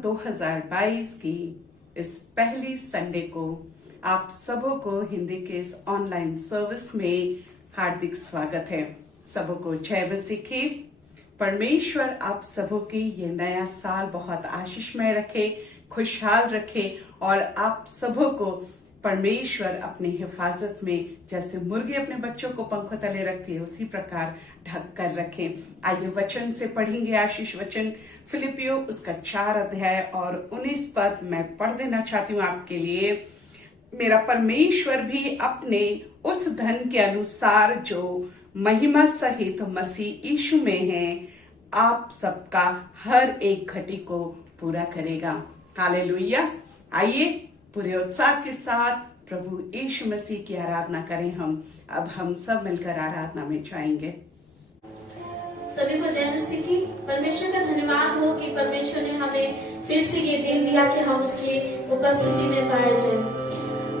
2022 की इस पहली संडे को आप सबों को हिंदी के इस ऑनलाइन सर्विस में हार्दिक स्वागत है। सबों को जय मसीह की। परमेश्वर आप सबों की ये नया साल बहुत आशीषमय रखे, खुशहाल रखे और आप सबों को परमेश्वर अपनी हिफाजत में जैसे मुर्गी अपने बच्चों को पंखों तले रखती है उसी प्रकार ढक कर रखें। आइए वचन से पढ़ेंगे। आशीष वचन फिलिपियों उसका 4 अध्याय और 19 पद मैं पढ़ देना चाहती हूँ आपके लिए। मेरा परमेश्वर भी अपने उस धन के अनुसार जो महिमा सहित मसीह यीशु में है आप सबका हर एक घटी को पूरा करेगा। हालेलुया। आइए पूरे उत्साह के साथ प्रभु यीशु मसीह की आराधना करें। अब हम सब मिलकर आराधना में जाएंगे। सभी को जय मसीह की। परमेश्वर का धन्यवाद हो कि परमेश्वर ने हमें फिर से ये दिन दिया कि हम उसकी उपस्थिति में पाए जाए।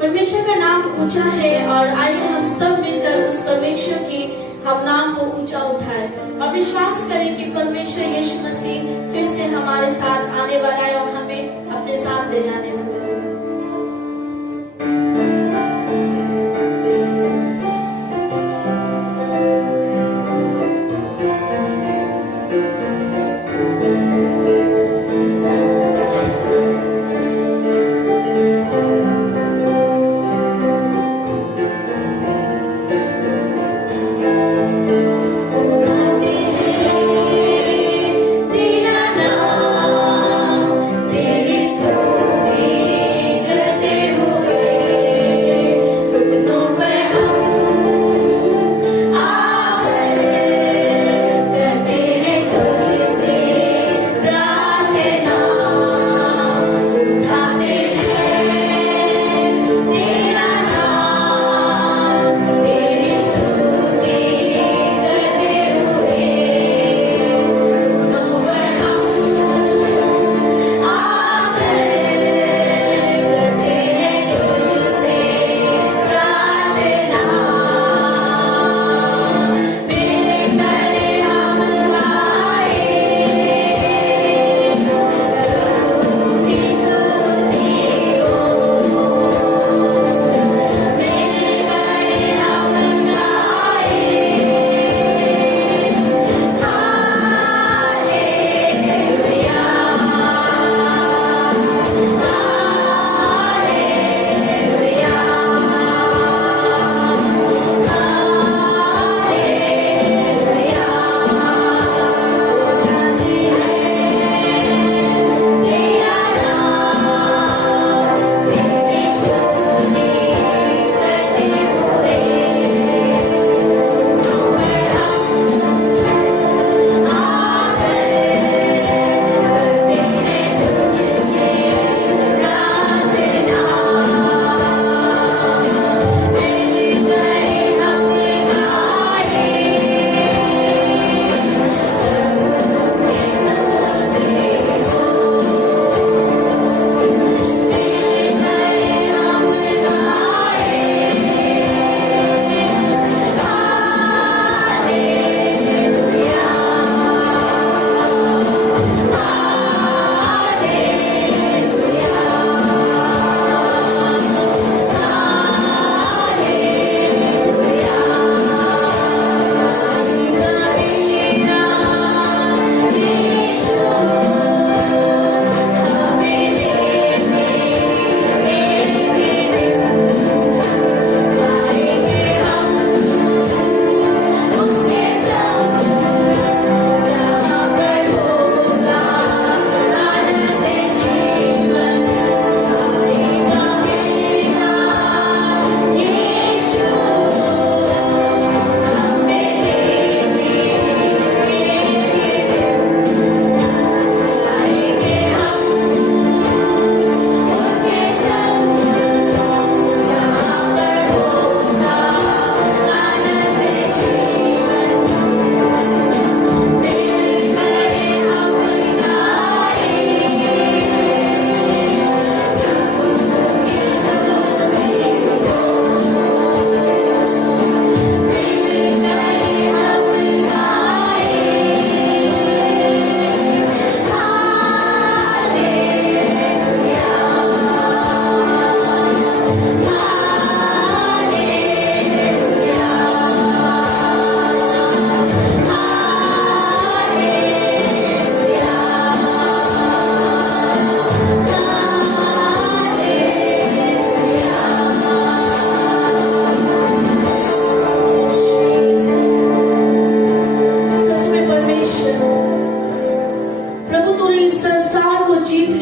परमेश्वर का नाम ऊंचा है और आइए हम सब मिलकर उस परमेश्वर की हम नाम को ऊंचा उठाएं और विश्वास करें कि परमेश्वर यीशु मसीह फिर से हमारे साथ आने वाला है और हमें अपने साथ ले जाने वाला है। तेरी स्तुति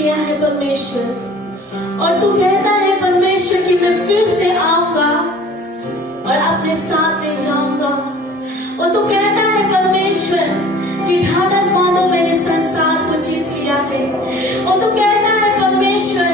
किया है परमेश्वर, और तू कहता है परमेश्वर कि मैं फिर से आऊंगा और अपने साथ ले जाऊंगा। और तू कहता है परमेश्वर कि ढाढ़स बांधो, मैंने संसार को जीत लिया है। और तू कहता है परमेश्वर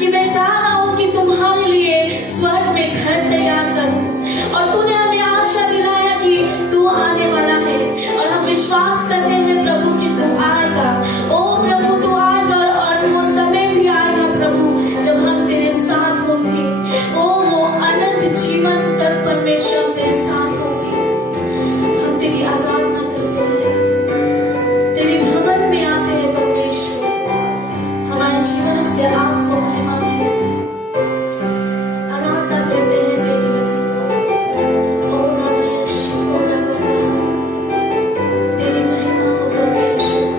कि मैं चाह रहा हूं कि तुम्हारे लिए स्वर्ग में घर तैयार करूं। और तूने हमें आशा दिलाया कि तू आने वाला है, और हम विश्वास करते हैं प्रभु कि तू आएगा। ओ प्रभु तू आएगा, और वो समय भी आएगा प्रभु जब हम तेरे साथ होंगे। ओ वो अनंत जीवन तक परमेश्वर तेरे साथ होंगे। हम तेरी आराधना करते हैं, तेरे भवन में आते हैं परमेश्वर, हमारे जीवन से आपको महिमा मिले। आराधना करते हैं तेरी ओ नमः शिवो नमः, तेरी महिमा हो परमेश्वर।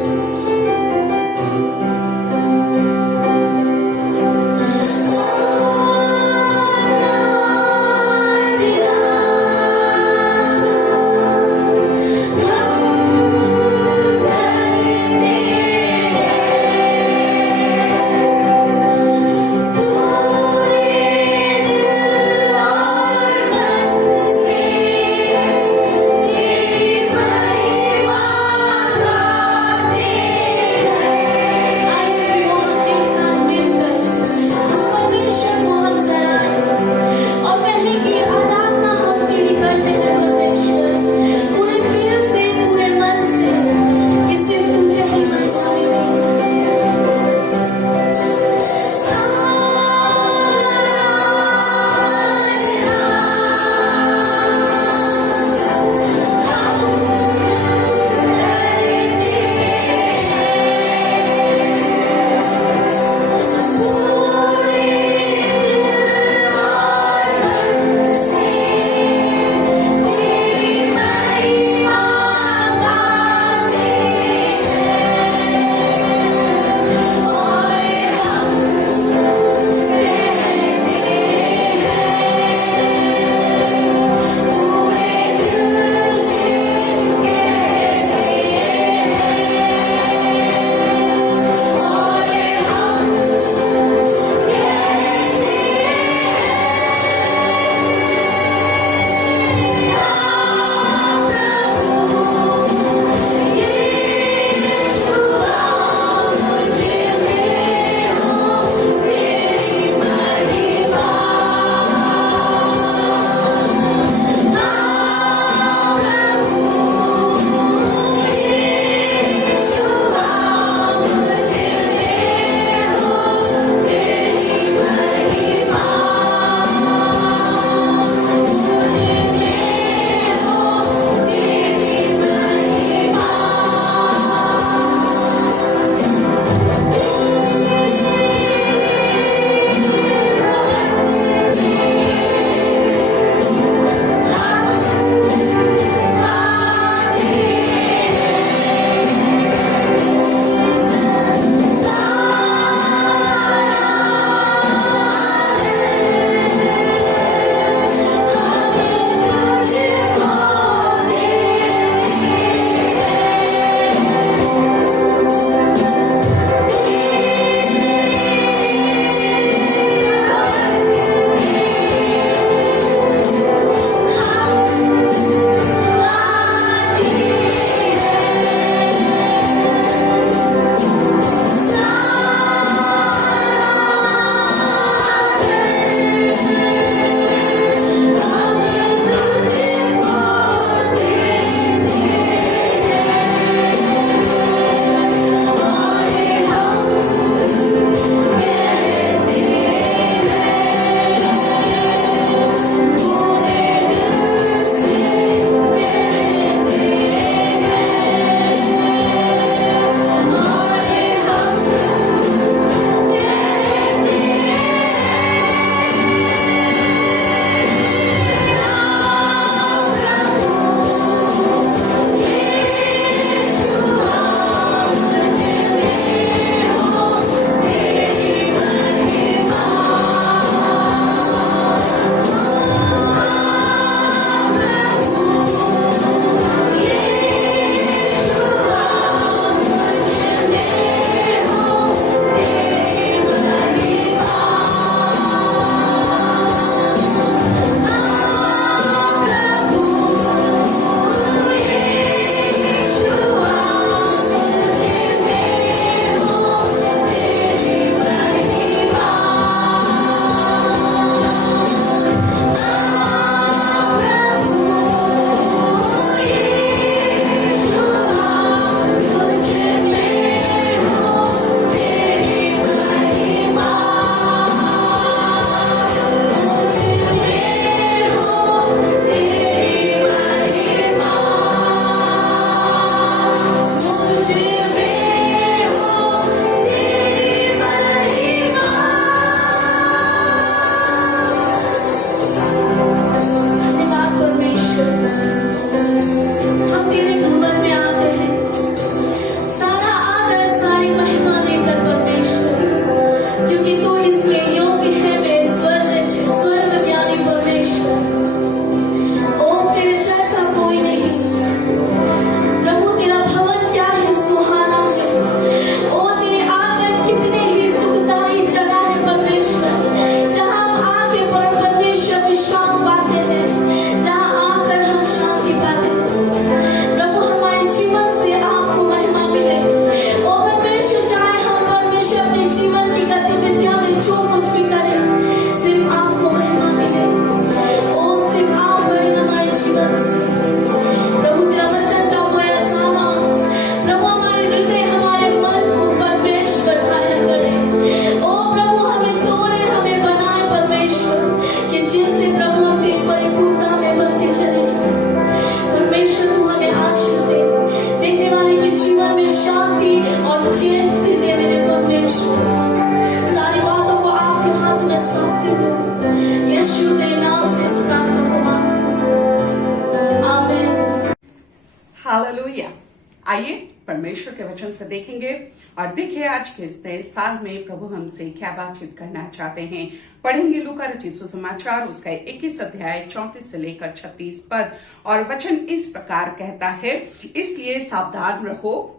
परमेश्वर के वचन से देखेंगे और देखिए आज के इस नए साल में प्रभु हमसे क्या बातचीत करना चाहते हैं। पढ़ेंगे लूका रचित सुसमाचार उसका 21 अध्याय 34 से लेकर 36 पद और वचन इस प्रकार कहता है, इसलिए सावधान रहो,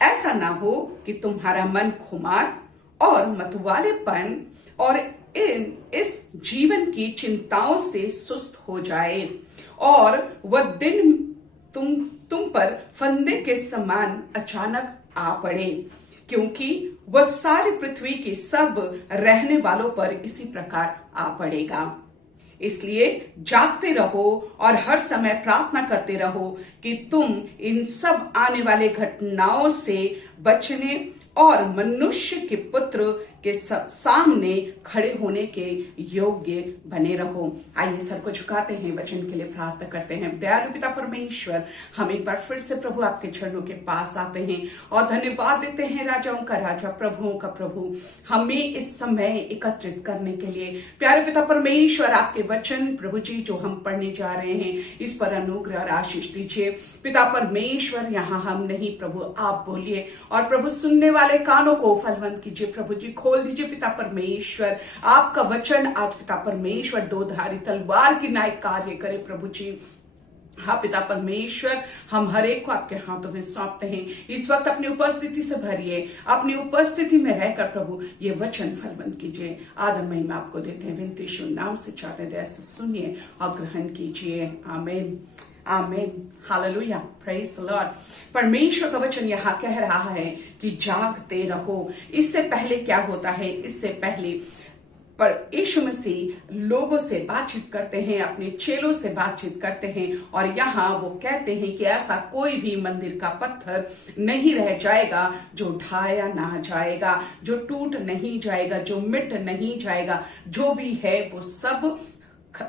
ऐसा ना हो कि तुम्हारा मन खुमार और मतवालेपन और इस जीवन की चिंताओं से सुस्त हो जाए और वह दिन तुम पर फंदे के समान अचानक आ पड़े, क्योंकि वह सारी पृथ्वी की सब रहने वालों पर इसी प्रकार आ पड़ेगा। इसलिए जागते रहो और हर समय प्रार्थना करते रहो कि तुम इन सब आने वाले घटनाओं से बचने और मनुष्य के पुत्र के सामने खड़े होने के योग्य बने रहो। आइए सर को झुकाते हैं, वचन के लिए प्रार्थना करते हैं। दयालु पिता परमेश्वर, हम एक बार फिर से प्रभु आपके चरणों के पास आते हैं और धन्यवाद देते हैं राजाओं का राजा, प्रभुओं का प्रभु, हमें इस समय एकत्रित करने के लिए। प्यारे पिता परमेश्वर, आपके वचन प्रभु जी जो हम पढ़ने जा रहे हैं, इस पर अनुग्रह और आशीष दीजिए पिता परमेश्वर। यहाँ हम नहीं प्रभु, आप बोलिए और प्रभु सुनने वाले कानों को फलवंत कीजिए प्रभु जी, खोल दीजिए पिता परमेश्वर। आपका वचन आज पिता परमेश्वर दो धारी तलवार की नाई कार्य करे प्रभु जी। हाँ पिता परमेश्वर, हम हर एक को आपके हाथों में सौंपते हैं। इस वक्त अपनी उपस्थिति से भरिए, अपनी उपस्थिति में रहकर प्रभु ये वचन फलवंत कीजिए। आदर महिमा आपको देते हैं, विनती यीशु नाम से चाहते हैं, ऐसे सुनिए और ग्रहण कीजिए। आमीन आमीन, हालेलुया, प्रेज द लॉर्ड। परमेश्वर का वचन यहाँ कह रहा है कि जागते रहो। इससे पहले क्या होता है, इससे पहले पर यीशु मसीह लोगों से बातचीत करते हैं, अपने चेलों से बातचीत करते हैं और यहाँ वो कहते हैं कि ऐसा कोई भी मंदिर का पत्थर नहीं रह जाएगा जो ढाया ना जाएगा, जो टूट नहीं जाएगा, जो मिट नहीं जाएगा, जो भी है वो सब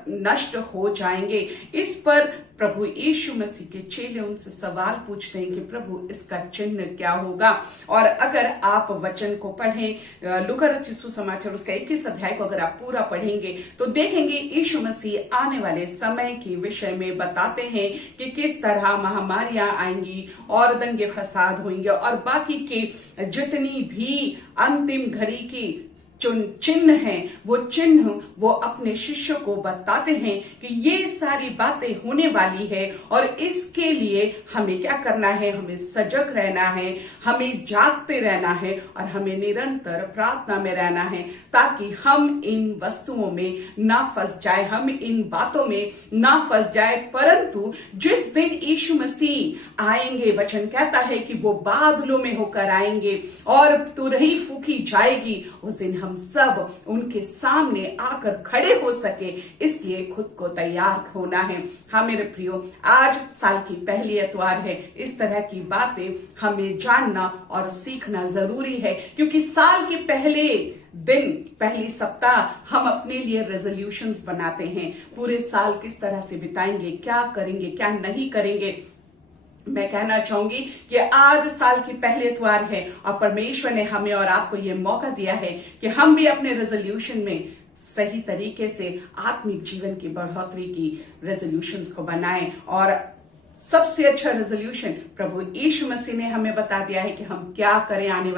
नष्ट हो जाएंगे। इस पर प्रभु यीशु मसीह के चेले उनसे सवाल पूछते हैं कि प्रभु इसका चिन्ह क्या होगा। और अगर आप वचन को पढ़ें, लूका रचित सुसमाचार उसका 21 अध्याय को अगर आप पूरा पढ़ेंगे तो देखेंगे यीशु मसीह आने वाले समय के विषय में बताते हैं कि किस तरह महामारियां आएंगी और दंगे फसाद होंगे और बाकी के जितनी भी अंतिम घड़ी की चिन्ह हैं, वो चिन्ह वो अपने शिष्यों को बताते हैं कि ये सारी बातें होने वाली है और इसके लिए हमें क्या करना है, हमें सजग रहना है, हमें जागते रहना है और हमें निरंतर प्रार्थना में रहना है ताकि हम इन वस्तुओं में ना फंस जाए, हम इन बातों में ना फंस जाए। परंतु जिस दिन यीशु मसीह आएंगे, वचन कहता है कि वो बादलों में होकर आएंगे और तुरही फूकी जाएगी, उस दिन हम सब उनके सामने आकर खड़े हो सके, इसलिए खुद को तैयार होना है। हाँ मेरे प्रियो, आज साल की पहली एतवार है, इस तरह की बातें हमें जानना और सीखना जरूरी है क्योंकि साल के पहले दिन, पहली सप्ताह हम अपने लिए रेजोल्यूशंस बनाते हैं, पूरे साल किस तरह से बिताएंगे, क्या करेंगे, क्या नहीं करेंगे। मैं कहना चाहूंगी कि आज साल की पहले एतवार है और परमेश्वर ने हमें और आपको ये मौका दिया है कि हम भी अपने रेजोल्यूशन में सही तरीके से आत्मिक जीवन की बढ़ोतरी की रेजोल्यूशंस को बनाएं। और सबसे अच्छा रेजोल्यूशन प्रभु यीशु मसीह ने हमें बता दिया है कि हम क्या करें आने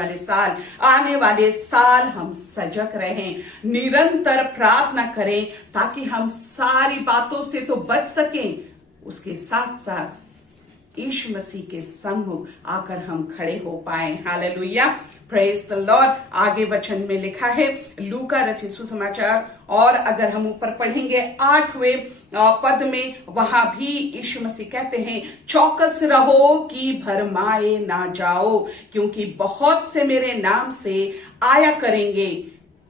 वाले साल हम सजग रहें, निरंतर प्रार्थना करें ताकि हम सारी बातों से तो बच सकें, उसके साथ साथ यीशु मसीह के सम्मुख आकर हम खड़े हो पाए। Hallelujah, praise the Lord. आगे वचन में लिखा है लूका रचित सुसमाचार और अगर हम ऊपर पढ़ेंगे 8वें पद में, वहां भी यीशु मसीह कहते हैं चौकस रहो कि भरमाए ना जाओ, क्योंकि बहुत से मेरे नाम से आया करेंगे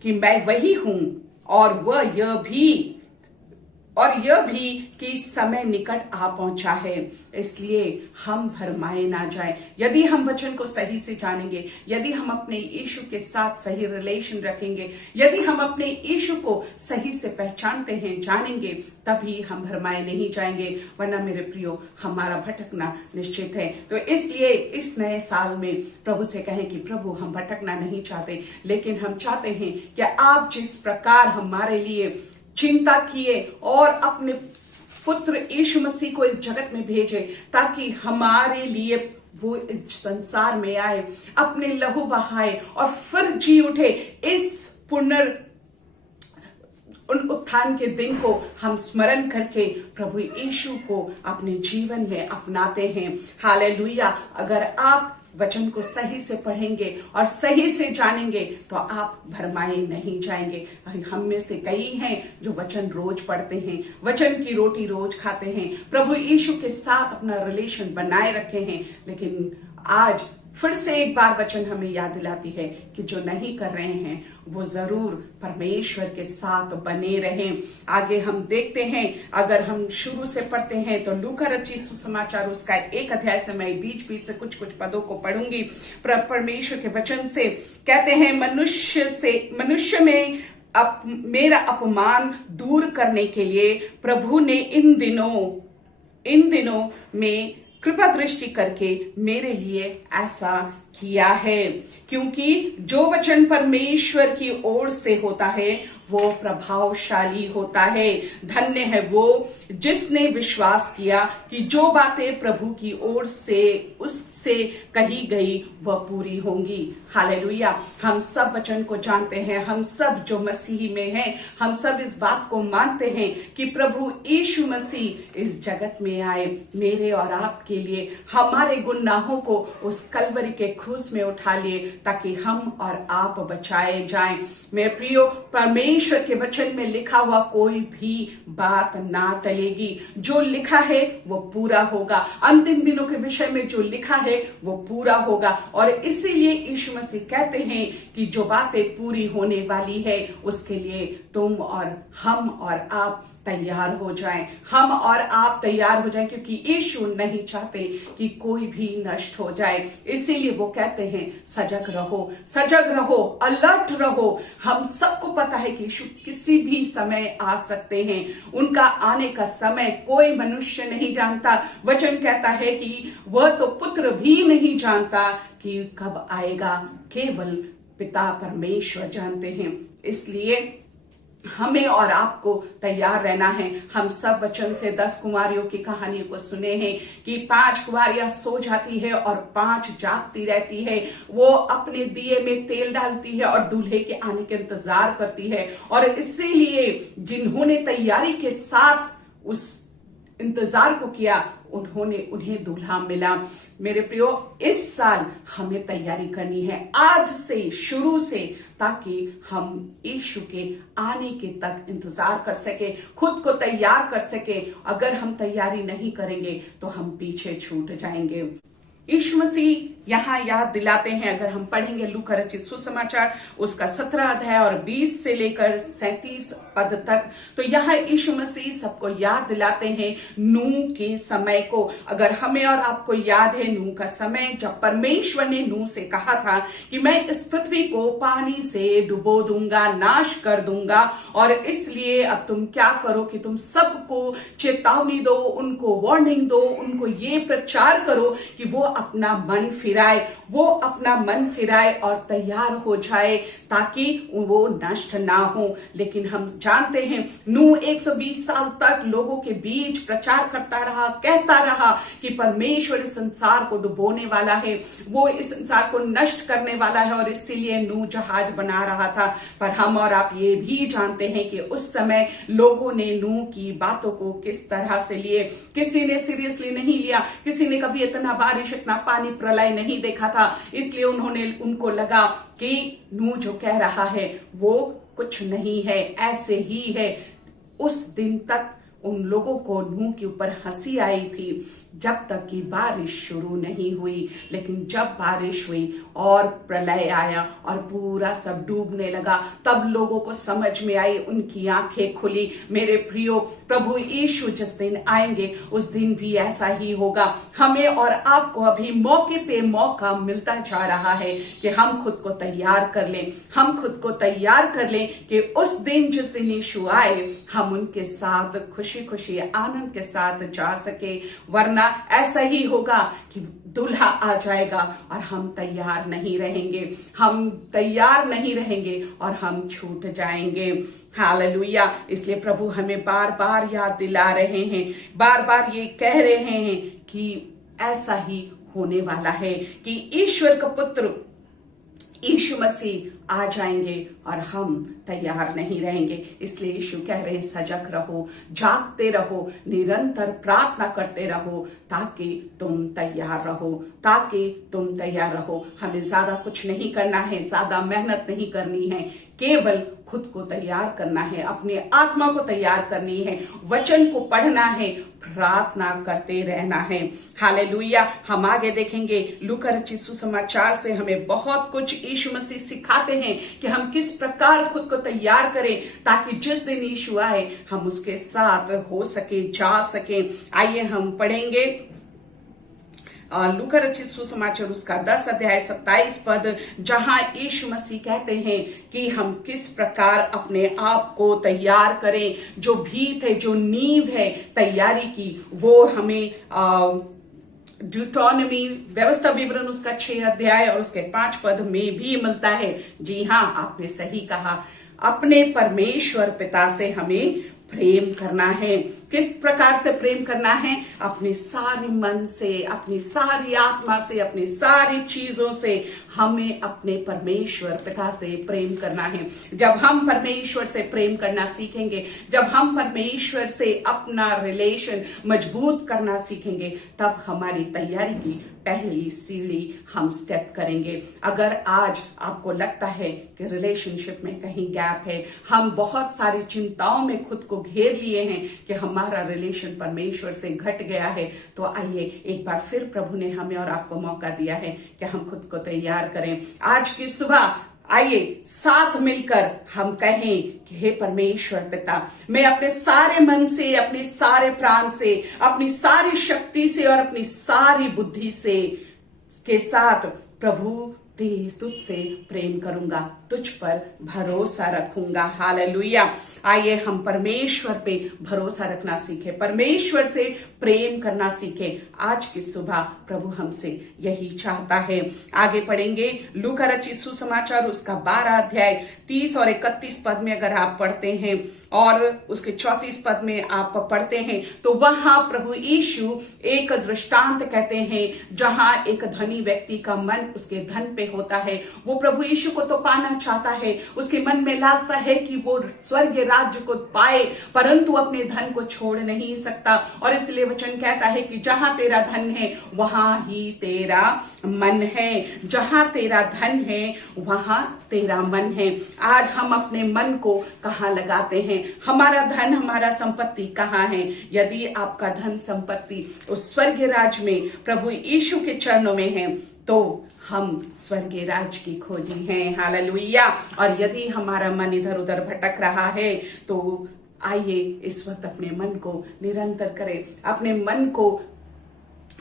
कि मैं वही हूं और यह भी कि समय निकट आ पहुंचा है, इसलिए हम भरमाए ना जाए। यदि हम वचन को सही से जानेंगे, यदि हम अपने यीशु के साथ सही रिलेशन रखेंगे, यदि हम अपने यीशु को सही से पहचानते हैं, जानेंगे, तभी हम भरमाए नहीं जाएंगे, वरना मेरे प्रियो हमारा भटकना निश्चित है। तो इसलिए इस नए साल में प्रभु से कहें कि प्रभु हम भटकना नहीं चाहते, लेकिन हम चाहते हैं कि आप जिस प्रकार हमारे लिए चिंता किए और अपने पुत्र यीशु मसीह को इस जगत में भेजे ताकि हमारे लिए वो इस संसार में आए, अपने लहू बहाए और फिर जी उठे। इस उन उत्थान के दिन को हम स्मरण करके प्रभु यीशु को अपने जीवन में अपनाते हैं। हालेलुया। अगर आप वचन को सही से पढ़ेंगे और सही से जानेंगे तो आप भरमाए नहीं जाएंगे। हम में से कई हैं जो वचन रोज पढ़ते हैं, वचन की रोटी रोज खाते हैं, प्रभु यीशु के साथ अपना रिलेशन बनाए रखे हैं, लेकिन आज फिर से एक बार वचन हमें याद दिलाती है कि जो नहीं कर रहे हैं वो जरूर परमेश्वर के साथ बने रहें। आगे हम देखते हैं, अगर हम शुरू से पढ़ते हैं तो लूका रचित सुसमाचार उसका 1 अध्याय से मैं बीच बीच से कुछ पदों को पढ़ूंगी। परमेश्वर के वचन से कहते हैं, मनुष्य में मेरा अपमान दूर करने के लिए प्रभु ने इन दिनों में कृपा दृष्टि करके मेरे लिए ऐसा किया है, क्योंकि जो वचन परमेश्वर की ओर से होता है वो प्रभावशाली होता है। धन्य है वो जिसने विश्वास किया कि जो बातें प्रभु की ओर से उससे कही गई वह पूरी होंगी। हालेलुया। हम सब वचन को जानते हैं, हम सब जो मसीही में हैं, हम सब इस बात को मानते हैं कि प्रभु यीशु मसीह इस जगत में आए मेरे और आपके लिए, हमारे गुनाहों को उस कलवरी के क्रूस में उठा लिए ताकि हम और आप बचाए जाएं। मेरे प्रियो, परमेश्वर के वचन में लिखा हुआ कोई भी बात ना टलेगी। जो लिखा है वो पूरा होगा। अंतिम दिनों के विषय में जो लिखा है वो पूरा होगा, और इसीलिए यीशु मसीह कहते हैं कि जो बातें पूरी होने वाली है उसके लिए तुम और हम और आप तैयार हो जाएं। हम और आप तैयार हो जाएं, क्योंकि यीशु नहीं चाहते कि कोई भी नष्ट हो जाए। इसीलिए वो कहते हैं सजग रहो, अलर्ट रहो। हम सबको पता है कि यीशु किसी भी समय आ सकते हैं। उनका आने का समय कोई मनुष्य नहीं जानता। वचन कहता है कि वह तो पुत्र भी नहीं जानता कि कब आएगा, केवल पिता परमेश्वर जानते हैं। इसलिए हमें और आपको तैयार रहना है। हम सब वचन से 10 कुंवारियों की कहानी को सुने हैं कि 5 कुंवारियां सो जाती है और 5 जागती रहती है। वो अपने दिए में तेल डालती है और दूल्हे के आने के इंतजार करती है, और इसीलिए जिन्होंने तैयारी के साथ उस इंतजार को किया उन्हें दूल्हा मिला। मेरे प्रियो, इस साल हमें तैयारी करनी है आज से, शुरू से, ताकि हम यीशु के आने के तक इंतजार कर सके, खुद को तैयार कर सके। अगर हम तैयारी नहीं करेंगे तो हम पीछे छूट जाएंगे। यीशु मसीह यहाँ याद दिलाते हैं, अगर हम पढ़ेंगे लूका रचित सुसमाचार उसका 17 अध्याय और 20 से लेकर 37 पद तक, तो यहाँ यीशु मसीह सबको याद दिलाते हैं नूह के समय को। अगर हमें और आपको याद है नूह का समय, जब परमेश्वर ने नूह से कहा था कि मैं इस पृथ्वी को पानी से डुबो दूंगा, नाश कर दूंगा, और इसलिए अब तुम क्या करो कि तुम सबको चेतावनी दो, उनको वार्निंग दो, उनको ये प्रचार करो कि वो अपना मन फिराए और तैयार हो जाए ताकि वो नष्ट ना हो। लेकिन हम जानते हैं नूह 120 साल तक लोगों के बीच प्रचार करता रहा, कहता रहा कि परमेश्वर इस संसार को डुबोने वाला है, वो इस संसार को नष्ट करने वाला है, और इसीलिए नूह जहाज बना रहा था। पर हम और आप ये भी जानते हैं कि उस समय लोगों ने नूह की बातों को किस तरह से लिए। किसी ने सीरियसली नहीं लिया, किसी ने कभी इतना बारिश, इतना पानी, प्रलय नहीं देखा था, इसलिए उनको लगा कि नूह जो कह रहा है वो कुछ नहीं है, ऐसे ही है। उस दिन तक उन लोगों को नूह के ऊपर हंसी आई थी जब तक कि बारिश शुरू नहीं हुई। लेकिन जब बारिश हुई और प्रलय आया और पूरा सब डूबने लगा, तब लोगों को समझ में आई, उनकी आंखें खुली। मेरे प्रियो, प्रभु यीशु जिस दिन आएंगे उस दिन भी ऐसा ही होगा। हमें और आपको अभी मौके पे मौका मिलता जा रहा है कि हम खुद को तैयार कर लें, हम खुद को तैयार कर लें कि उस दिन जिस दिन यीशु आए हम उनके साथ खुशी खुशी आनंद के साथ जा सके। वरना ऐसा ही होगा कि दूल्हा आ जाएगा और हम तैयार नहीं रहेंगे और हम छूट जाएंगे। हालेलुया। इसलिए प्रभु हमें बार बार याद दिला रहे हैं, बार बार ये कह रहे हैं कि ऐसा ही होने वाला है कि ईश्वर का पुत्र यीशु मसीह आ जाएंगे और हम तैयार नहीं रहेंगे। इसलिए यीशु कह रहे हैं सजग रहो, जागते रहो, निरंतर प्रार्थना करते रहो ताकि तुम तैयार रहो, ताकि तुम तैयार रहो। हमें ज्यादा कुछ नहीं करना है, ज्यादा मेहनत नहीं करनी है, केवल खुद को तैयार करना है, अपने आत्मा को तैयार करनी है, वचन को पढ़ना है, प्रार्थना करते रहना है। हालेलुया। हम आगे देखेंगे लूका रचित सुसमाचार से हमें बहुत कुछ यीशु मसीह सिखाते हैं कि हम किस प्रकार खुद को तैयार करें ताकि जिस दिन यीशु आए हम उसके साथ हो सके, जा सके। आइए हम पढ़ेंगे लूका रचित सुसमाचार उसका 10 अध्याय 27 पद, जहां यीशु मसीह कहते हैं कि हम किस प्रकार अपने आप को तैयार करें। जो भीत है, जो नींव है तैयारी की, वो हमें ड्यूटोनॉमी व्यवस्था विवरण उसका 6 अध्याय और उसके 5 पद में भी मिलता है। जी हाँ, आपने सही कहा, अपने परमेश्वर पिता से हमें प्रेम करना है। किस प्रकार से प्रेम करना है? अपने सारे मन से, अपनी सारी आत्मा से, अपनी सारी चीजों से हमें अपने परमेश्वर पिता से प्रेम करना है। जब हम परमेश्वर से प्रेम करना सीखेंगे, जब हम परमेश्वर से अपना रिलेशन मजबूत करना सीखेंगे, तब हमारी तैयारी की पहली सीढ़ी हम स्टेप करेंगे। अगर आज आपको लगता है कि रिलेशनशिप में कहीं गैप है, हम बहुत सारी चिंताओं में खुद को घेर लिए हैं कि हमारा रिलेशन परमेश्वर से घट गया है, तो आइए एक बार फिर प्रभु ने हमें और आपको मौका दिया है कि हम खुद को तैयार करें। आज की सुबह आइए साथ मिलकर हम कहें कि हे परमेश्वर पिता, मैं अपने सारे मन से, अपने सारे प्राण से, अपनी सारी शक्ति से और अपनी सारी बुद्धि से के साथ प्रभु तुझसे प्रेम करूंगा, तुझ पर भरोसा रखूंगा। हालेलुया। आइए हम परमेश्वर पे भरोसा रखना सीखे, परमेश्वर से प्रेम करना सीखे। आज की सुबह प्रभु हमसे यही चाहता है। आगे पढ़ेंगे लूका रचित सुसमाचार उसका 12 अध्याय 30 और 31 पद में अगर आप पढ़ते हैं और उसके 34 पद में आप पढ़ते हैं तो वहां प्रभु यीशु एक दृष्टांत कहते हैं, जहां एक धनी व्यक्ति का मन उसके धन पे होता है। वो प्रभु यीशु को तो पाना चाहता है, उसके मन में लालसा है कि वो स्वर्ग राज्य को पाए, परंतु अपने धन को छोड़ नहीं सकता। और इसलिए वचन कहता है कि जहां तेरा धन है वहां ही तेरा मन है, जहां तेरा धन है वहां तेरा मन है। आज हम अपने मन को कहां लगाते हैं? हमारा धन, हमारा संपत्ति कहां है? यदि आपका धन संपत्ति उस स्वर्ग राज्य में प्रभु यीशु के चरणों में है तो हम स्वर्गीय राज्य की खोजी हैं। हालेलुया। और यदि हमारा मन इधर उधर भटक रहा है तो आइए इस वक्त अपने मन को निरंतर करें, अपने मन को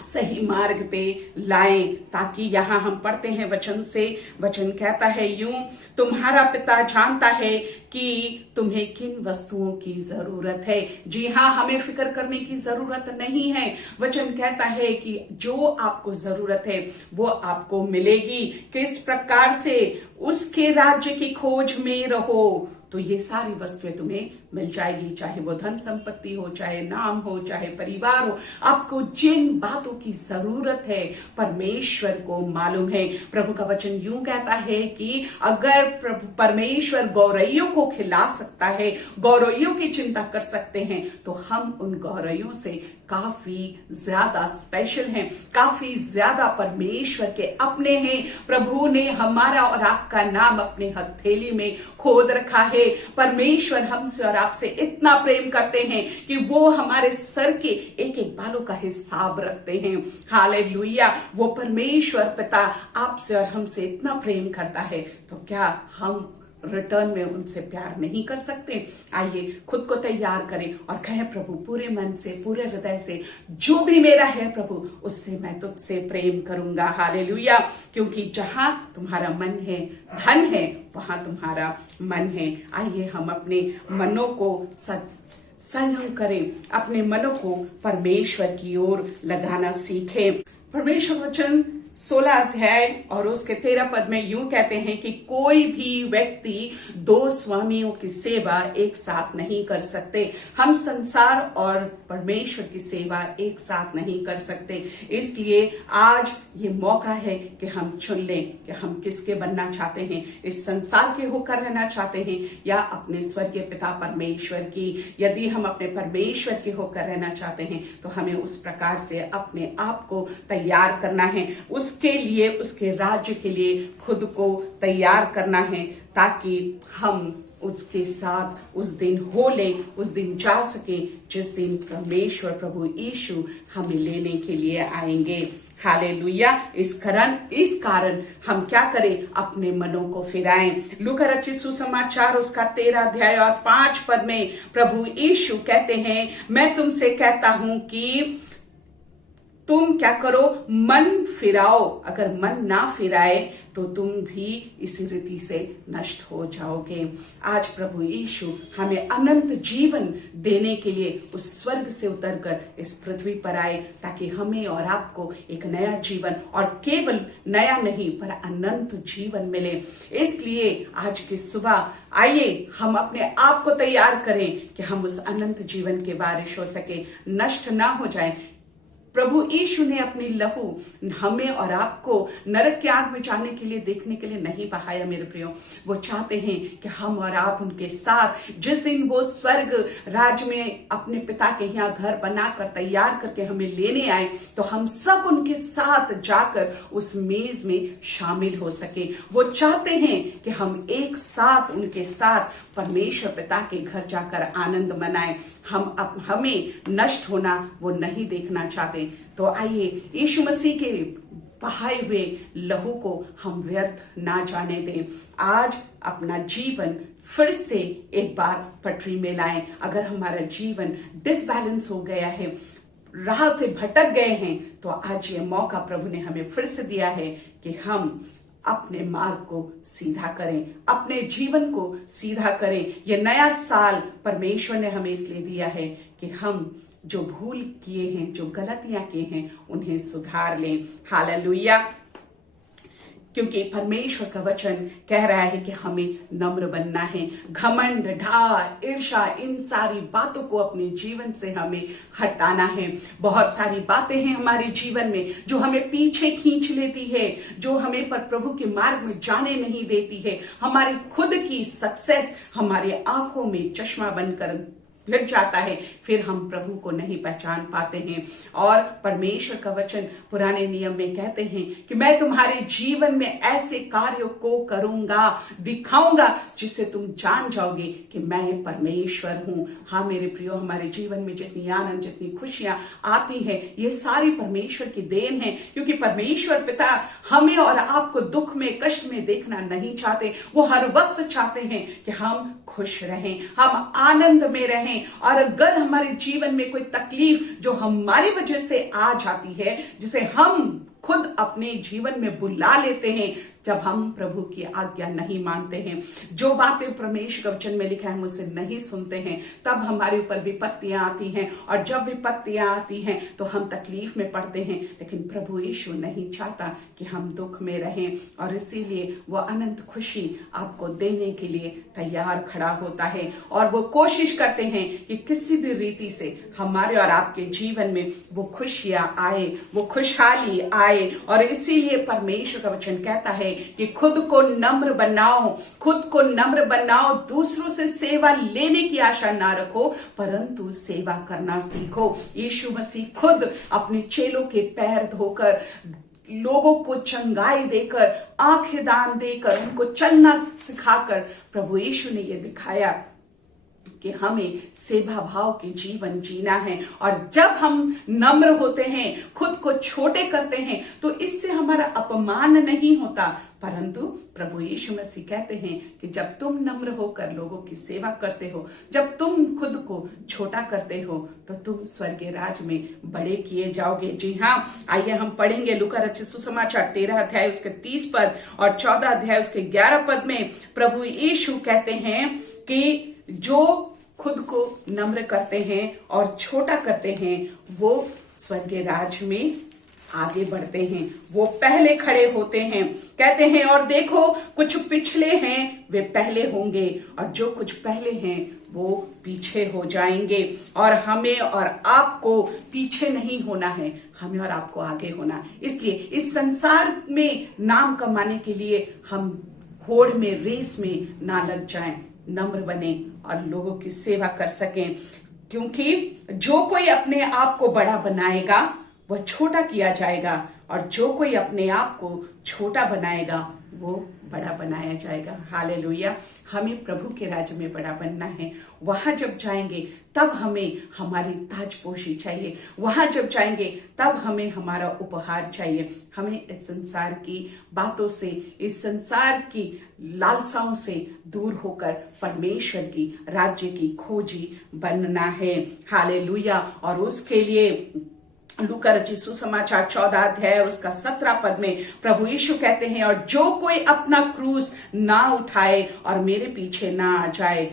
सही मार्ग पे लाएं, ताकि यहाँ हम पढ़ते हैं वचन से, वचन कहता है यूं, तुम्हारा पिता जानता है कि तुम्हें किन वस्तुओं की जरूरत है। जी हाँ, हमें फिक्र करने की जरूरत नहीं है। वचन कहता है कि जो आपको जरूरत है वो आपको मिलेगी। किस प्रकार से? उसके राज्य की खोज में रहो तो ये सारी वस्तुएं तुम्हें मिल जाएगी, चाहे वो धन संपत्ति हो, चाहे नाम हो, चाहे परिवार हो। आपको जिन बातों की जरूरत है परमेश्वर को मालूम है। प्रभु का वचन यूं कहता है कि अगर परमेश्वर गौरैयों को खिला सकता है, गौरैयों की चिंता कर सकते हैं, तो हम उन गौरैयों से काफी ज्यादा स्पेशल हैं, काफी ज्यादा परमेश्वर के अपने हैं। प्रभु ने हमारा और आपका नाम अपने हथेली में खोद रखा है। परमेश्वर हमसे और आपसे इतना प्रेम करते हैं कि वो हमारे सर के एक एक बालों का हिसाब रखते हैं। हालेलुया। वो परमेश्वर पिता आपसे और हमसे इतना प्रेम करता है, तो क्या हम रिटर्न में उनसे प्यार नहीं कर सकते? आइए खुद को तैयार करें और कहें, प्रभु पूरे मन से, पूरे हृदय से, जो भी मेरा है प्रभु उससे मैं तुझसे प्रेम करूंगा। हालेलुया। क्योंकि जहां तुम्हारा मन है, धन है, वहां तुम्हारा मन है। आइए हम अपने मनों को संयम करें, अपने मनों को परमेश्वर की ओर लगाना सीखें। परमेश्वर वचन 16 अध्याय और उसके 13 पद में यूं कहते हैं कि कोई भी व्यक्ति 2 स्वामियों की सेवा एक साथ नहीं कर सकते। हम संसार और परमेश्वर की सेवा एक साथ नहीं कर सकते। इसलिए आज ये मौका है कि हम चुन लें कि हम किसके बनना चाहते हैं, इस संसार के होकर रहना चाहते हैं या अपने स्वर्गीय पिता परमेश्वर की। यदि हम अपने परमेश्वर के होकर रहना चाहते हैं तो हमें उस प्रकार से अपने आप को तैयार करना है, उसके लिए, उसके राज्य के लिए खुद को तैयार करना है, ताकि हम उसके साथ उस दिन हो लें, उस दिन जा सके जिस दिन परमेश्वर प्रभु यीशु हमें लेने के लिए आएंगे। हालेलुया। इस कारण हम क्या करें, अपने मनों को फिराएं। लूका रचित सुसमाचार उसका 13 अध्याय और 5 पद में प्रभु यीशु कहते हैं, मैं तुमसे कहता हूं कि तुम क्या करो, मन फिराओ। अगर मन ना फिराए तो तुम भी इसी रीति से नष्ट हो जाओगे। आज प्रभु यीशु हमें अनंत जीवन देने के लिए उस स्वर्ग से उतरकर इस पृथ्वी पर आए, ताकि हमें और आपको एक नया जीवन, और केवल नया नहीं पर अनंत जीवन मिले। इसलिए आज की सुबह आइए हम अपने आप को तैयार करें कि हम उस अनंत जीवन के वारिस हो सके, नष्ट ना हो जाए। प्रभु यीशु ने अपनी लहू हमें और आपको नरक की आग में जाने के लिए, देखने के लिए नहीं बहाया मेरे प्रियो। वो चाहते हैं कि हम और आप उनके साथ, जिस दिन वो स्वर्ग राज्य में अपने पिता के यहाँ घर बनाकर तैयार करके हमें लेने आए, तो हम सब उनके साथ जाकर उस मेज में शामिल हो सके। वो चाहते हैं कि हम एक साथ उनके साथ परमेश्वर पिता के घर जाकर आनंद मनाएं। हमें नष्ट होना वो नहीं देखना चाहते। तो आइए यीशु मसीह के बहाए हुए लहू को हम व्यर्थ ना जाने दें। आज अपना जीवन फिर से एक बार पटरी में लाएं। अगर हमारा जीवन डिसबैलेंस हो गया है, राह से भटक गए हैं, तो आज ये मौका प्रभु ने हमें फिर से दिया है कि हम अपने मार्ग को सीधा करें, अपने जीवन को सीधा करें। ये नया साल परमेश्वर ने हमें इसलिए दिया है कि हम जो भूल किए हैं, जो गलतियां किए हैं, उन्हें सुधार लें। हालेलुया। क्योंकि परमेश्वर का वचन कह रहा है कि हमें नम्र बनना है। घमंड, ढाह, ईर्ष्या, इन सारी बातों को अपने जीवन से हमें हटाना है। बहुत सारी बातें हैं हमारे जीवन में जो हमें पीछे खींच लेती है, जो हमें पर प्रभु के मार्ग में जाने नहीं देती है। हमारी खुद की सक्सेस हमारी आंखों में चश्मा बनकर लग जाता है, फिर हम प्रभु को नहीं पहचान पाते हैं। और परमेश्वर का वचन पुराने नियम में कहते हैं कि मैं तुम्हारे जीवन में ऐसे कार्यों को करूंगा, दिखाऊंगा, जिससे तुम जान जाओगे कि मैं परमेश्वर हूं। हाँ मेरे प्रियो, हमारे जीवन में जितनी आनंद, जितनी खुशियां आती हैं, ये सारी परमेश्वर की देन है। क्योंकि परमेश्वर पिता हमें और आपको दुख में, कष्ट में देखना नहीं चाहते। वो हर वक्त चाहते हैं कि हम खुश रहें, हम आनंद में रहें। और अगर हमारे जीवन में कोई तकलीफ जो हमारी वजह से आ जाती है, जिसे हम खुद अपने जीवन में बुला लेते हैं, जब हम प्रभु की आज्ञा नहीं मानते हैं, जो बातें परमेश्वर के वचन में लिखा है हम उसे नहीं सुनते हैं, तब हमारे ऊपर विपत्तियां आती हैं। और जब विपत्तियां आती हैं तो हम तकलीफ में पड़ते हैं। लेकिन प्रभु यीशु नहीं चाहता कि हम दुख में रहें, और इसीलिए वो अनंत खुशी आपको देने के लिए तैयार खड़ा होता है। और वो कोशिश करते हैं कि किसी भी रीति से हमारे और आपके जीवन में वो खुशियां आए, वो खुशहाली आए। और इसीलिए परमेश्वर का वचन कहता है कि खुद को नम्र बनाओ, खुद को नम्र बनाओ, दूसरों से सेवा लेने की आशा ना रखो, परंतु सेवा करना सीखो। यीशु मसीह खुद अपने चेलों के पैर धोकर, लोगों को चंगाई देकर, आंखें दान देकर, उनको चलना सिखाकर प्रभु यीशु ने यह दिखाया कि हमें सेवा भाव के जीवन जीना है। और जब हम नम्र होते हैं, खुद को छोटे करते हैं, तो इससे हमारा अपमान नहीं होता, परंतु प्रभु यीशु मसीह कहते हैं कि जब तुम नम्र होकर लोगों की सेवा करते हो, जब तुम खुद को छोटा करते हो, तो तुम स्वर्गीय राज में बड़े किए जाओगे। जी हाँ, आइए हम पढ़ेंगे लूका रचित सुसमाचार 13 अध्याय उसके 30 पद और 14 अध्याय उसके 11 पद में प्रभु यीशु कहते हैं कि जो खुद को नम्र करते हैं और छोटा करते हैं, वो स्वर्गीय राज में आगे बढ़ते हैं, वो पहले खड़े होते हैं। कहते हैं और देखो कुछ पिछले हैं वे पहले होंगे, और जो कुछ पहले हैं वो पीछे हो जाएंगे। और हमें और आपको पीछे नहीं होना है, हमें और आपको आगे होना। इसलिए इस संसार में नाम कमाने के लिए हम होड़ में, रेस में ना लग जाएं, नम्र बने और लोगों की सेवा कर सकें। क्योंकि जो कोई अपने आप को बड़ा बनाएगा वह छोटा किया जाएगा, और जो कोई अपने आप को छोटा बनाएगा वो बड़ा बनाया जाएगा। हालेलुया। हमें प्रभु के राज्य में बड़ा बनना है। वहां जब जाएंगे तब हमें हमारी ताजपोशी चाहिए, वहां जब जाएंगे तब हमें हमारा उपहार चाहिए। हमें इस संसार की बातों से, इस संसार की लालसाओं से दूर होकर परमेश्वर की राज्य की खोजी बनना है। हालेलुया। और उसके लिए लूका रचित सुसमाचार 14 अध्याय और उसका 17 पद में प्रभु यीशु कहते हैं, और जो कोई अपना क्रूस ना उठाए और मेरे पीछे ना आ जाए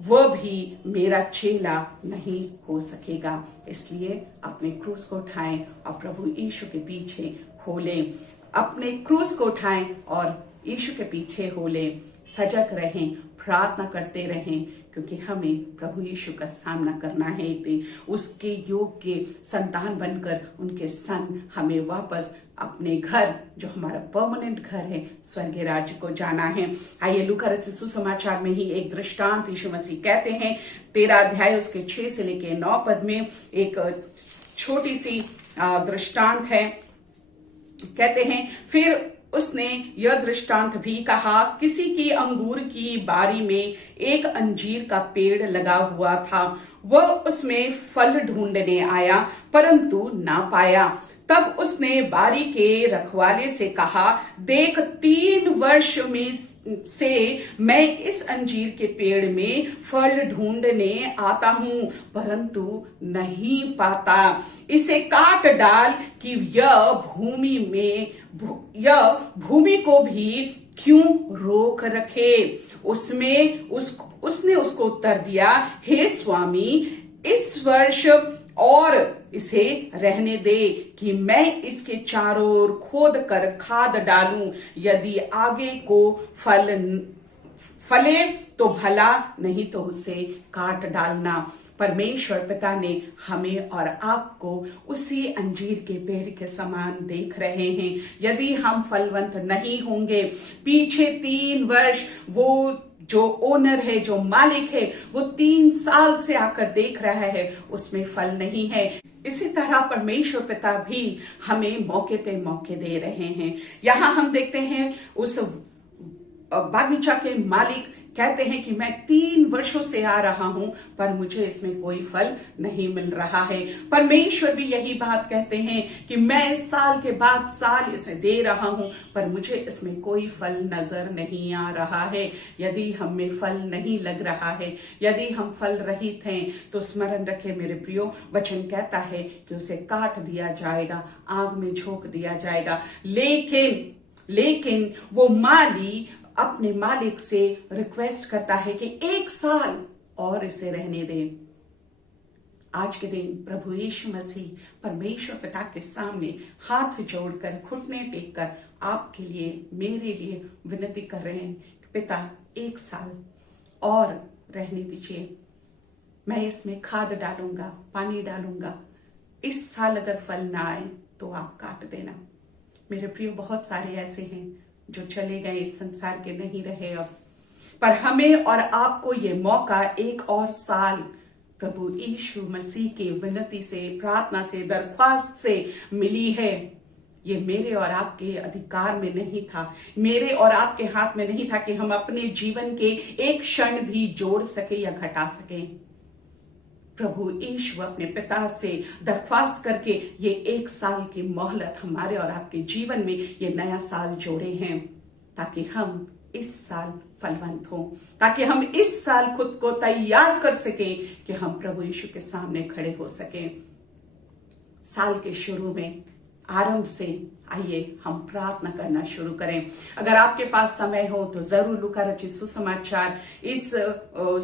वह भी मेरा चेला नहीं हो सकेगा। इसलिए अपने क्रूस को उठाएं और प्रभु यीशु के पीछे हो लें। अपने क्रूस को उठाएं और यीशु के पीछे हो लें। सजग रहें, प्रार्थना करते रहें, क्योंकि हमें प्रभु यीशु का सामना करना है। एक दिन उसके योग्य संतान बनकर उनके संग हमें वापस अपने घर, जो हमारा परमानेंट घर है, स्वर्गीय राज्य को जाना है। आइए लूका रचित सुसमाचार में ही एक दृष्टांत यीशु मसीह कहते हैं, 13 अध्याय उसके 6 से लेके 9 पद में एक छोटी सी दृष्टांत है। कहते हैं, फिर उसने यह दृष्टांत भी कहा, किसी की अंगूर की बारी में एक अंजीर का पेड़ लगा हुआ था। वह उसमें फल ढूंढने आया परंतु ना पाया। तब उसने बारी के रखवाले से कहा, देख 3 वर्ष में से मैं इस अंजीर के पेड़ में फल ढूंढने आता हूं परंतु नहीं पाता। इसे काट डाल कि यह भूमि को भी क्यों रोक रखे। उसने उसको उत्तर दिया, हे स्वामी, इस वर्ष और इसे रहने दे कि मैं इसके चारों ओर खोद कर खाद डालूं। यदि आगे को फले तो भला, नहीं तो उसे काट डालना। परमेश्वर पिता ने हमें और आपको उसी अंजीर के पेड़ के समान देख रहे हैं। यदि हम फलवंत नहीं होंगे, पीछे 3 वर्ष वो जो ओनर है, जो मालिक है, वो 3 साल से आकर देख रहा है, उसमें फल नहीं है। इसी तरह परमेश्वर पिता भी हमें मौके पे मौके दे रहे हैं। यहाँ हम देखते हैं उस बागीचा के मालिक कहते हैं कि मैं 3 वर्षों से आ रहा हूं पर मुझे इसमें कोई फल नहीं मिल रहा है। परमेश्वर भी यही बात कहते हैं कि मैं साल के बाद साल इसे दे रहा हूं पर मुझे इसमें कोई फल नजर नहीं आ रहा है। यदि हम में फल नहीं लग रहा है, यदि हम फल रहित हैं, तो स्मरण रखें मेरे प्रियो, वचन कहता है कि उसे काट दिया जाएगा, आग में झोंक दिया जाएगा। लेकिन वो माली अपने मालिक से रिक्वेस्ट करता है कि 1 साल और इसे रहने दें। आज के दिन प्रभु यीशु मसीह परमेश्वर पिता के सामने हाथ जोड़कर, घुटने टेककर आपके लिए, मेरे लिए विनती कर रहे हैं, पिता 1 साल और रहने दीजिए। मैं इसमें खाद डालूंगा, पानी डालूंगा। इस साल अगर फल ना आए तो आप काट देना। मेरे प्रियो, बहुत सारे ऐसे हैं जो चले गए, इस संसार के नहीं रहे अब, पर हमें और आपको ये मौका 1 और साल प्रभु यीशु मसीह की विनती से, प्रार्थना से, दरख्वास्त से मिली है। ये मेरे और आपके अधिकार में नहीं था, मेरे और आपके हाथ में नहीं था कि हम अपने जीवन के एक क्षण भी जोड़ सके या घटा सके। प्रभु यीशु अपने पिता से दरख्वास्त करके ये 1 साल की मोहलत हमारे और आपके जीवन में ये नया साल जोड़े हैं, ताकि हम इस साल फलवंत हों, ताकि हम इस साल खुद को तैयार कर सके कि हम प्रभु यीशु के सामने खड़े हो सके। साल के शुरू में, आरंभ से आइए हम प्रार्थना करना शुरू करें। अगर आपके पास समय हो तो जरूर लूका रचित सुसमाचार, इस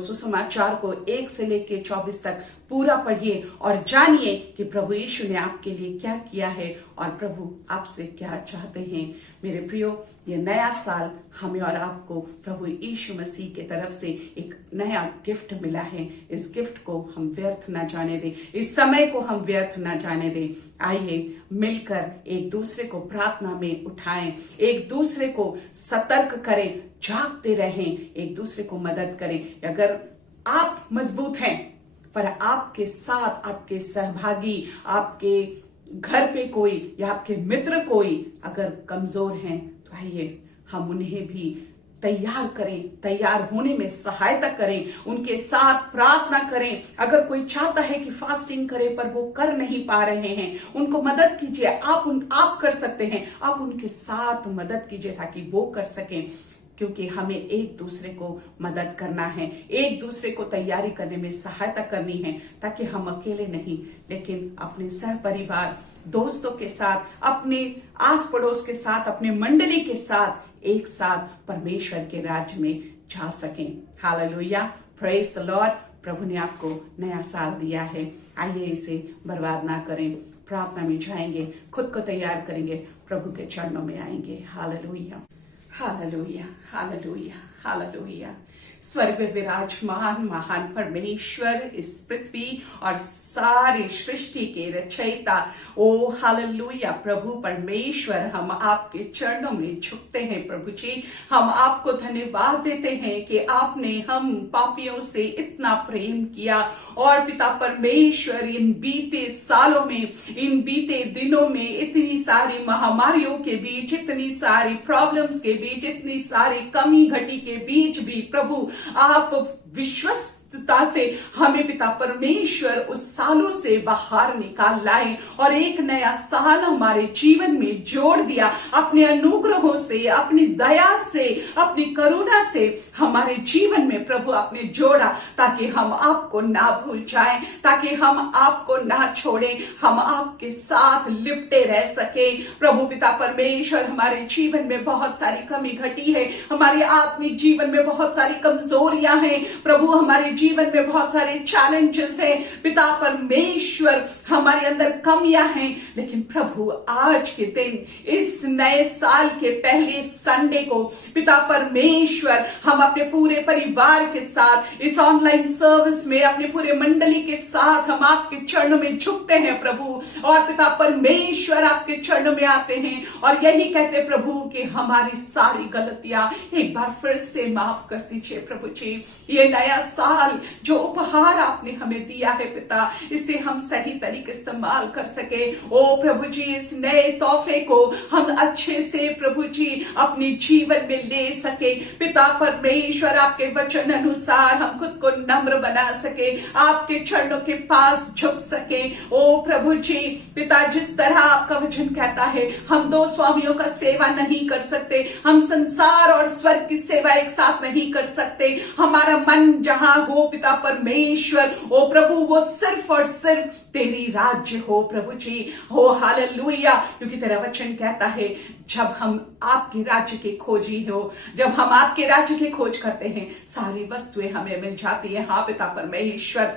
सुसमाचार को 1 से लेकर 24 तक पूरा पढ़िए और जानिए कि प्रभु यीशु ने आपके लिए क्या किया है और प्रभु आपसे क्या चाहते हैं। मेरे प्रियो, ये नया साल हमें और आपको प्रभु यीशु मसीह के तरफ से एक नया गिफ्ट मिला है। इस गिफ्ट को हम व्यर्थ ना जाने दें, इस समय को हम व्यर्थ ना जाने दें। आइए मिलकर एक दूसरे को प्रार्थना में उठाएं, एक दूसरे को सतर्क करें, जागते रहें, एक दूसरे को मदद करें। अगर आप मजबूत हैं पर आपके साथ आपके सहभागी, आपके घर पे कोई या आपके मित्र कोई अगर कमजोर हैं, तो आइए हम उन्हें भी तैयार करें, तैयार होने में सहायता करें, उनके साथ प्रार्थना करें। अगर कोई चाहता है कि फास्टिंग करे पर वो कर नहीं पा रहे हैं, उनको मदद कीजिए। आप कर सकते हैं, आप उनके साथ मदद कीजिए ताकि वो कर सकें, क्योंकि हमें एक दूसरे को मदद करना है, एक दूसरे को तैयारी करने में सहायता करनी है, ताकि हम अकेले नहीं लेकिन अपने सह परिवार, दोस्तों के साथ, अपने आस पड़ोस के साथ, अपने मंडली के साथ एक साथ परमेश्वर के राज्य में जा सकें। Hallelujah, praise the Lord. प्रभु ने आपको नया साल दिया है, आइए इसे बर्बाद ना करें। प्रार्थना में जाएंगे, खुद को तैयार करेंगे, प्रभु के चरणों में आएंगे। Hallelujah, hallelujah, hallelujah, hallelujah. स्वर्ग में विराजमान महान परमेश्वर, इस पृथ्वी और सारी सृष्टि के रचयिता, ओ हालेलुया प्रभु परमेश्वर, हम आपके चरणों में झुकते हैं। प्रभु जी, हम आपको धन्यवाद देते हैं कि आपने हम पापियों से इतना प्रेम किया। और पिता परमेश्वर, इन बीते सालों में, इन बीते दिनों में, इतनी सारी महामारियों के बीच, इतनी सारी प्रॉब्लम्स के बीच, इतनी सारी कमी घटी के बीच भी प्रभु आप विश्वस्तता से हमें पिता परमेश्वर उस सालों से बाहर निकाल लाए और एक नया साल हमारे जीवन में जोड़ दिया। अपने अनुग्रहों से, अपनी दया से, अपनी करुणा से हमारे जीवन में प्रभु आपने जोड़ा, ताकि हम आपको ना भूल जाएं, ताकि हम आपको ना छोड़ें, हम आपके साथ लिपटे रह सके। प्रभु पिता परमेश्वर, हमारे जीवन में बहुत सारी कमी घटी है, हमारे आत्मिक जीवन में बहुत सारी कमजोरियां हैं प्रभु, हमारे जीवन में बहुत सारे चैलेंजेस हैं पिता परमेश्वर, हमारे अंदर कमियां हैं। लेकिन प्रभु आज के दिन, इस नए साल के पहले संडे को पिता परमेश्वर, हम अपने पूरे परिवार के साथ इस ऑनलाइन सर्विस में, अपने पूरे मंडली के साथ हम आपके चरणों में झुकते हैं प्रभु। और पिता परमेश्वर आपके चरणों में आते हैं और यही कहते प्रभु कि हमारी सारी गलतियां एक बार फिर से माफ कर दीजिए प्रभु जी। ये नया साल जो उपहार आपने हमें दिया है पिता, इसे हम सही तरीके इस्तेमाल कर सके। ओ प्रभु जी, इस नए तोहफे को हम अच्छे से प्रभु जी अपने जीवन में ले सके पिता परमेश्वर। आपके वचन अनुसार हम खुद को नम्र बना सके, आपके चरणों के पास झुक सके। ओ प्रभु जी पिता, जिस तरह आपका वचन कहता है हम दो स्वामियों का सेवा नहीं कर सकते, हम संसार और स्वर्ग की सेवा एक साथ नहीं कर सकते। हमारा मन जहां हो पिता परमेश्वर, ओ प्रभु, वो सिर्फ और सिर्फ तेरी राज्य हो प्रभु जी। हो हालेलुया, क्योंकि तेरा वचन कहता है जब हम आपके राज्य के खोजी हो, जब हम आपके राज्य की खोज करते हैं, सारी वस्तुएं हमें मिल जाती है। हाँ पिता परमेश्वर,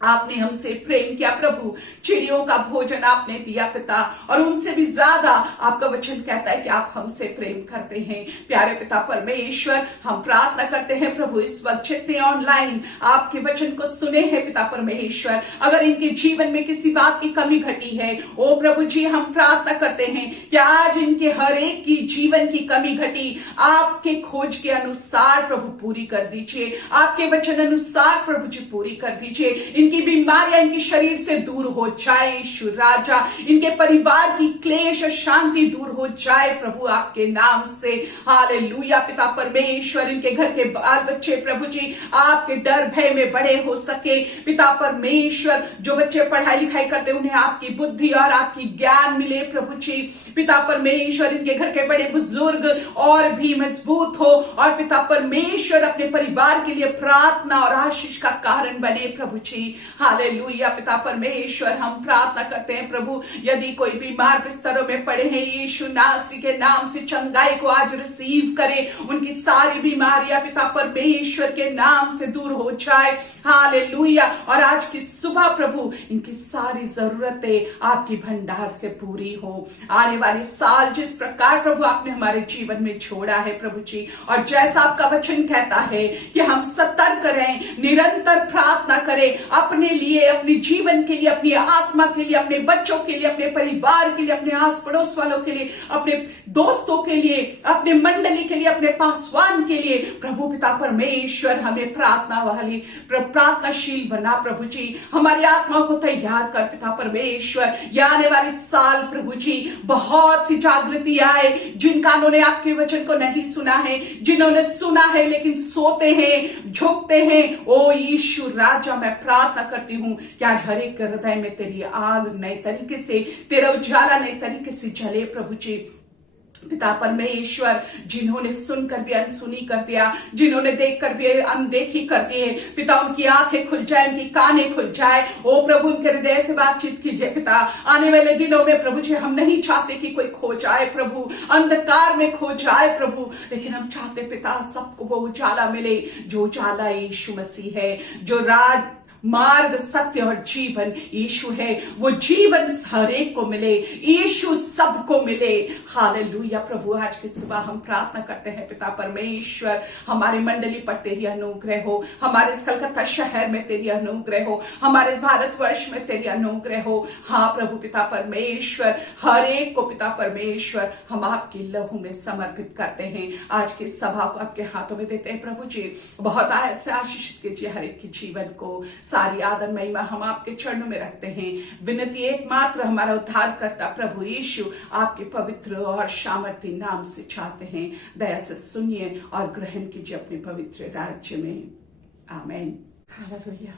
आपने हमसे प्रेम किया प्रभु, चिड़ियों का भोजन आपने दिया पिता, और उनसे भी ज्यादा आपका वचन कहता है कि आप हमसे प्रेम करते हैं। प्यारे पिता परमेश्वर, हम प्रार्थना करते हैं प्रभु, इस वक्त जितने ऑनलाइन आपके वचन को सुने हैं पिता परमेश्वर, अगर इनके जीवन में किसी बात की कमी घटी है, ओ प्रभु जी, हम प्रार्थना करते हैं कि आज इनके हर एक की जीवन की कमी घटी आपके खोज के अनुसार प्रभु पूरी कर दीजिए, आपके वचन अनुसार प्रभु जी पूरी कर दीजिए। इनकी बीमारियां इनके शरीर से दूर हो जाए यीशु राजा, इनके परिवार की क्लेश और शांति दूर हो जाए प्रभु आपके नाम से। हालेलुया पिता परमेश्वर, इनके घर के बाल बच्चे प्रभु जी आपके डर भय में बड़े हो सके पिता परमेश्वर। जो बच्चे पढ़ाई लिखाई करते उन्हें आपकी बुद्धि और आपकी ज्ञान मिले प्रभु जी। पिता परमेश्वर, इनके घर के बड़े बुजुर्ग और भी मजबूत हो और पिता परमेश्वर अपने परिवार के लिए प्रार्थना और आशीष का कारण बने प्रभु जी। हालेलुया पिता परमेश्वर, हम प्रार्थना करते हैं प्रभु, यदि कोई बीमार बिस्तरों में पड़े हैं, यीशु नासरी के नाम से चंगाई को आज रिसीव करे, उनकी सारी बीमारियां पिता परमेश्वर के नाम से दूर हो जाए। हालेलुया। और आज की सुबह प्रभु इनकी सारी जरूरतें आपकी भंडार से पूरी हो। आने वाली साल जिस प्रकार प्रभु आपने हमारे जीवन में छोड़ा है प्रभु जी, और जैसा आपका वचन कहता है कि हम सतर्क रहें, निरंतर प्रार्थना करें अपने लिए, अपने जीवन के लिए, अपनी आत्मा के लिए, अपने बच्चों के लिए, अपने परिवार के लिए, अपने आस पड़ोस वालों के लिए, अपने दोस्तों के लिए, अपने मंडली के लिए, अपने पासवान के लिए। प्रभु पिता परमेश्वर हमें प्रार्थनाशील बना प्रभु जी, हमारी आत्मा को तैयार कर पिता परमेश्वर। ये आने वाली साल प्रभु जी बहुत सी जागृति आए, जिन कानों ने आपके वचन को नहीं सुना है, जिन्होंने सुना है लेकिन सोते हैं, झुकते हैं। ओ यीशु राजा, मैं प्रार्थना करती हूं कि आज हर एक हृदय में तेरी आग नए तरीके से, तेरा उजाला नए तरीके से जले प्रभु जी। पिता परमेश्वर, जिन्होंने सुनकर भी अनसुनी कर दिया, जिन्होंने देखकर भी अनदेखी कर दिए, पिता उनकी आंखें खुल जाए, उनकी कानें खुल जाए। ओ प्रभु, उनके हृदय से बातचीत कीजिए पिता। आने वाले दिनों में प्रभु जी हम नहीं चाहते कि कोई खो जाए प्रभु, अंधकार में खो जाए प्रभु, लेकिन हम चाहते पिता सबको वो उजाला मिले जो उजाला यीशु मसीह है, जो राज मार्ग सत्य और जीवन यीशु है। वो जीवन हर एक को मिले, यीशु सबको मिले। हालेलुया प्रभु, आज की सुबह हम प्रार्थना करते हैं पिता परमेश्वर, हमारी मंडली पर तेरी अनुग्रह हो, हमारे इस कलकत्ता शहर में तेरी अनुग्रह हो, हमारे इस भारतवर्ष में तेरी अनुग्रह हो। हाँ प्रभु पिता परमेश्वर, हर एक को पिता परमेश्वर हम आपकी लहू में समर्पित करते हैं। आज की सभा को आपके हाथों में देते हैं प्रभु जी। बहुत आयत से आशीषित कीजिए हर एक के जीवन को। सारी आदर महिमा हम आपके चरणों में रखते हैं। विनती एकमात्र हमारा उद्धार करता प्रभु यीशु आपके पवित्र और सामर्थी नाम से चाहते हैं। दया से सुनिए और ग्रहण कीजिए अपने पवित्र राज्य में। आमीन। हालेलुया।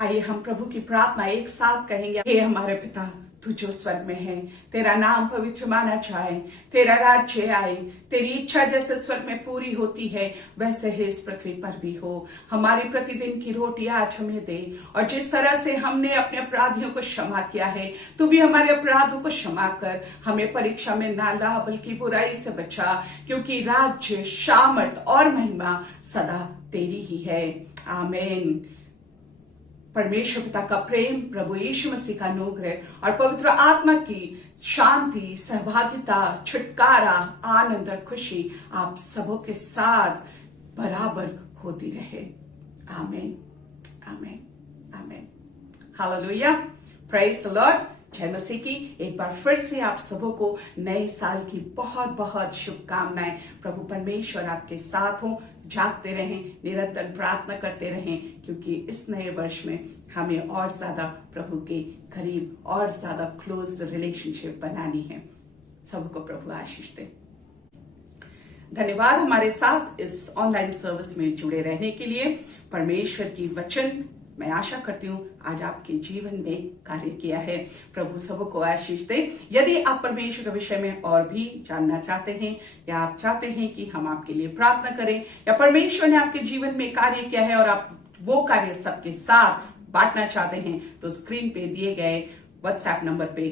आइए हम प्रभु की प्रार्थना एक साथ कहेंगे। हे हमारे पिता, तू जो स्वर्ग में है, तेरा नाम पवित्र माना जाए, तेरा राज्य आए, तेरी इच्छा जैसे स्वर्ग में पूरी होती है वैसे ही इस पृथ्वी पर भी हो। हमारी प्रतिदिन की रोटी आज हमें दे, और जिस तरह से हमने अपने अपराधियों को क्षमा किया है, तू भी हमारे अपराधों को क्षमा कर। हमें परीक्षा में ना ला बल्कि बुराई से बचा, क्योंकि राज्य, सामर्थ और महिमा सदा तेरी ही है। आमीन। परमेश्वर पिता का प्रेम, प्रभु यीशु मसीह का अनुग्रह और पवित्र आत्मा की शांति, सहभागिता, छुटकारा, आनंद और खुशी आप सबों के साथ बराबर होती रहे। आमीन, आमीन, आमीन। हालेलुया। Praise the Lord. जय मसीह की। एक बार फिर से आप सबों को नए साल की बहुत बहुत शुभकामनाएं। प्रभु परमेश्वर आपके साथ हो। जागते रहें, निरंतर प्रार्थना करते रहें, क्योंकि इस नए वर्ष में हमें और ज्यादा प्रभु के करीब और ज्यादा क्लोज रिलेशनशिप बनानी है। सबको प्रभु आशीष दे। धन्यवाद हमारे साथ इस ऑनलाइन सर्विस में जुड़े रहने के लिए। परमेश्वर की वचन मैं आशा करती हूँ आज आपके जीवन में कार्य किया है। प्रभु सबको आशीष दे। यदि आप परमेश्वर के विषय में और भी जानना चाहते हैं, या आप चाहते हैं कि हम आपके लिए प्रार्थना करें, या परमेश्वर ने आपके जीवन में कार्य किया है और आप वो कार्य सबके साथ बांटना चाहते हैं, तो स्क्रीन पे दिए गए व्हाट्सएप नंबर पे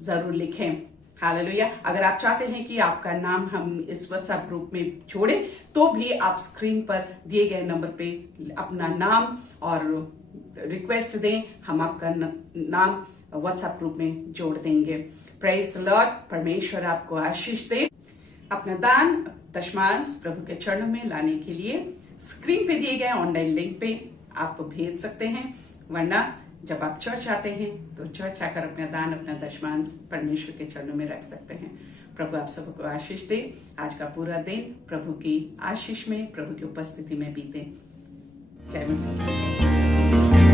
जरूर लिखें। हालेलुया। अगर आप चाहते हैं कि आपका नाम हम इस व्हाट्सएप ग्रुप में जोड़ें, तो भी आप स्क्रीन पर दिए गए नंबर पे अपना नाम और रिक्वेस्ट दें, हम आपका नाम व्हाट्सएप ग्रुप में जोड़ देंगे। Praise the Lord. परमेश्वर आपको आशीष दे। अपना दान, दशमांश प्रभु के चरणों में लाने के लिए स्क्रीन पे दिए गए ऑनलाइन लिंक पे आप भेज सकते हैं, वरना जब आप चर्च आते हैं तो चर्च आकर अपना दान, अपना दशमांश परमेश्वर के चरणों में रख सकते हैं। प्रभु आप सबको आशीष दे। आज का पूरा दिन प्रभु की आशीष में, प्रभु की उपस्थिति में बीते। जय मसीह।